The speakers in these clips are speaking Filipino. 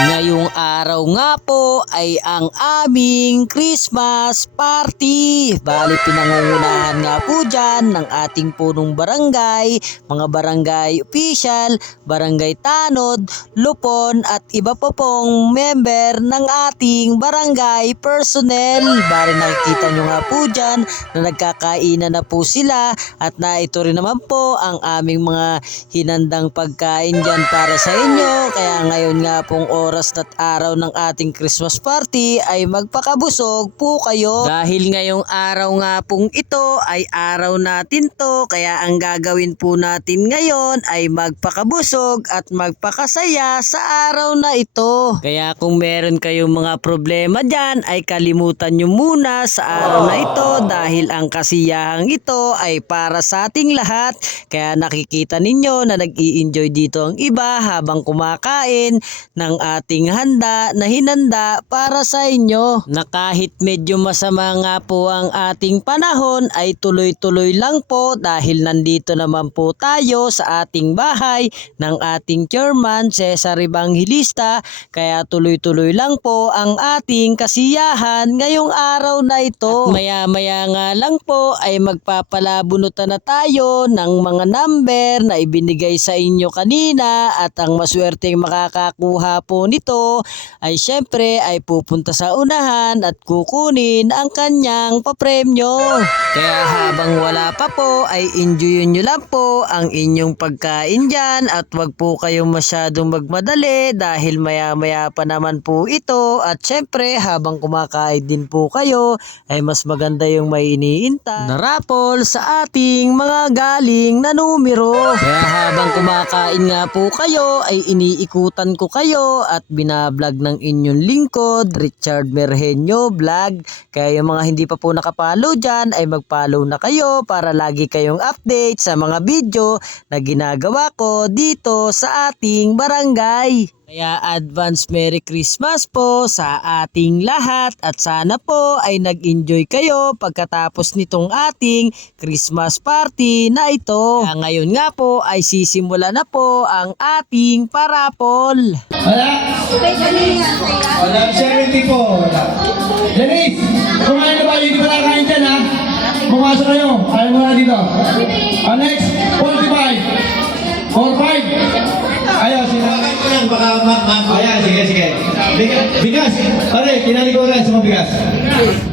Ngayong araw nga po ay ang aming Christmas party. Bali pinangungunahan nga po dyan ng ating punong barangay, mga barangay official, barangay tanod, lupon at iba pa pong member ng ating barangay personnel. Bali nakikita nyo nga po dyan na nagkakainan na po sila at na ito rin naman po ang aming mga hinandang pagkain dyan para sa inyo. Kaya ngayon nga pong oras at araw ng ating Christmas party ay magpakabusog po kayo. Dahil ngayong araw nga pong ito ay araw natin to, kaya ang gagawin po natin ngayon ay magpakabusog at magpakasaya sa araw na ito. Kaya kung meron kayong mga problema dyan ay kalimutan nyo muna sa araw na ito dahil ang kasiyahang ito ay para sa ating lahat. Kaya nakikita ninyo na nag-i-enjoy dito ang iba habang kumakain ng ating handa na hinanda para sa inyo. Na kahit medyo masama nga po ang ating panahon ay tuloy-tuloy lang po dahil nandito naman po tayo sa ating bahay ng ating chairman Cesar Evangelista. Kaya tuloy-tuloy lang po ang ating kasiyahan ngayong araw na ito. At maya-maya nga lang po ay magpapalabunutan na tayo ng mga number na ibinigay sa inyo kanina at ang maswerteng makakakuha po nito ay syempre ay pupunta sa unahan at kukunin ang kanyang papremyo. Kaya habang wala pa po ay enjoyin nyo lang po ang inyong pagkain dyan at wag po kayong masyadong magmadali dahil maya-maya pa naman po ito at syempre habang kumakain din po kayo ay mas maganda yung may iniinta na raffle sa ating mga galing na numero. Kaya habang kumakain nga po kayo ay iniikutan ko kayo at binablog ng inyong lingkod Richard Merhenyo Vlog. Kaya yung mga hindi pa po nakapollow dyan ay mag-follow na kayo para lagi kayong update sa mga video na ginagawa ko dito sa ating barangay. Kaya advance Merry Christmas po sa ating lahat at sana po ay nag-enjoy kayo pagkatapos nitong ating Christmas party na ito. Kaya ngayon nga po ay sisimula na po ang ating parapol. Wala? Wala, 70 po. Denise, kumain na ba? Hindi pa nakakain dyan ha? Pumasok kayo. Ayaw mo na dito. Next, 45. 45. Ayaw, sinakay ko lang. Baka ayan, sige. Bigas. Pare, tinali ko rin sa mga bigas.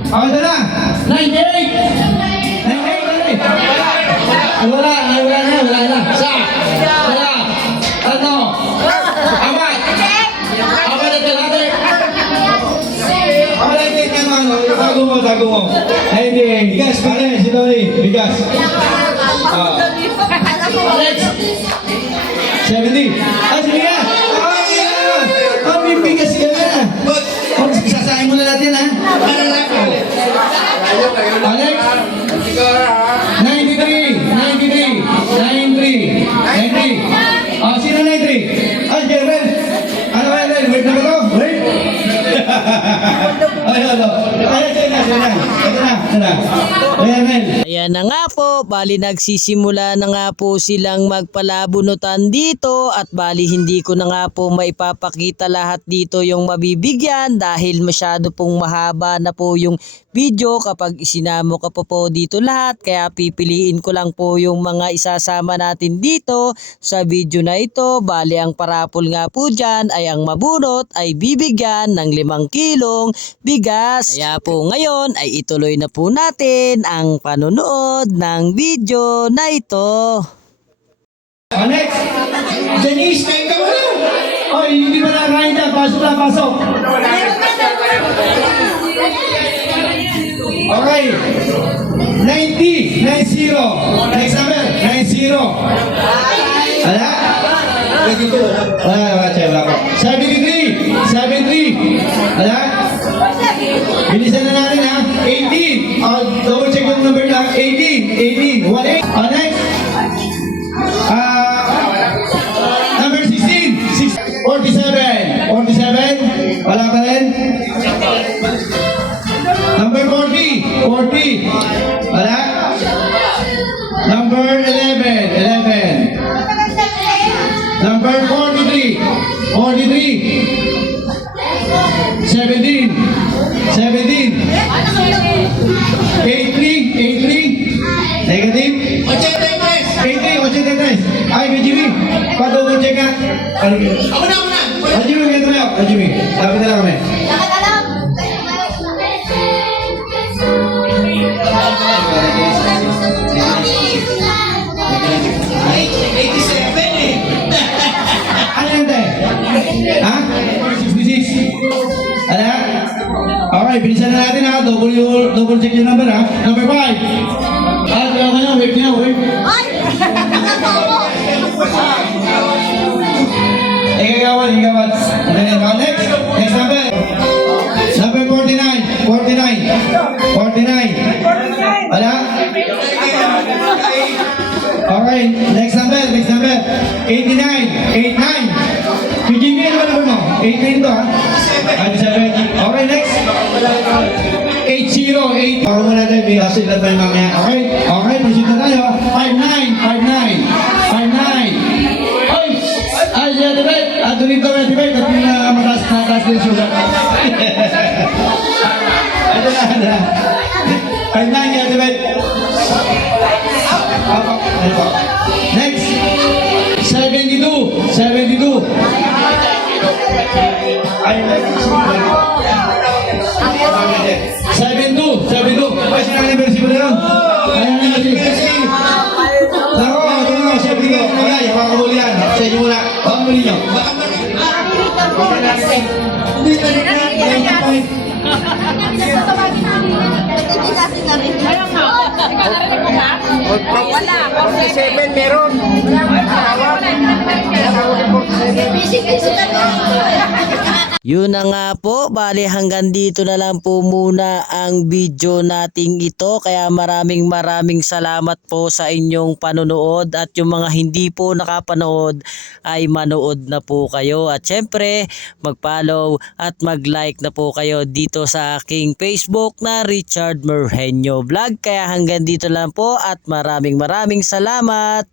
Ako na. 98. 98. Wala na. Sa. Wala. Ano? Amat. Amat na kalate. Amat na kalate. Tago mo. Hindi. Bigas, pare. Sinali. Bigas. Alex. 70. Sige nga. May bigas ka na. Sasahin mo na natin ha. Alex. 93. Sino 93? Jerwin. Ano kaya rin? Wait na ba ito? Wait. Ayan na nga po, bali nagsisimula na nga po silang magpalabunutan dito at bali hindi ko na nga po maipapakita lahat dito yung mabibigyan dahil masyado pong mahaba na po yung video kapag isinamo ka po dito lahat. Kaya pipiliin ko lang po yung mga isasama natin dito sa video na ito. Bali ang parapol nga po dyan ay ang mabunot ay bibigyan ng 5 kilong bigas. Kaya po ngayon ay ituloy na po natin ang panonood ng video na ito. Next, Denise, kain ka mo lang. Oy, hindi ba nakakain dyan? Pasok. Okay. 90. Next number, 90. Wala? Wala ko. 73. Wala? Bilisan na natin ha. 18. Double check yung number na. 18. 18. Next. Number 16. 47. Wala pa rin? Number 40. Wala? Number 11. Number 43. 17. 17. 83. Negative. 83. Ay, BGB. Pa-double check ka. Ako na. BGB, ganito na yun. BGB. Lapit na lang kami. Ano yan, te? Ha? 66. Ano yan? Okay, bilisan na natin ha. Double check yung number ha. Number 5. Ah, kaya ka na. Wait niya, wait. Ikagawan. Okay, next number. Number 49. 49. Wala? Okay, next number. 89. 89. PGB, ano ba number mo? 89 to ha? 87. Okay, next. 808. Baka muna tayo, may hasil na tayo mamaya. Okay, proceed na tayo. 59. Ay, siya, Tibet. Ato dito, Tibet. At mataas din sugat. Ito na. 59, siya, Tibet. Next. 72. Ay, 72. Ay, sinang anniversary na yun? Ay, anniversary. Nako, ito na, 72. Ay, makakahuli yan. Sa inyo muna. Pakahuli nyo. Wala, 47 meron. Yun na nga po, bali hanggang dito na lang po muna ang video nating ito. Kaya maraming salamat po sa inyong panonood, at yung mga hindi po nakapanood ay manood na po kayo. At syempre, mag-follow at mag-like na po kayo dito sa aking Facebook na Richard Morhenyo Vlog. Kaya hanggang dito lang po at maraming salamat.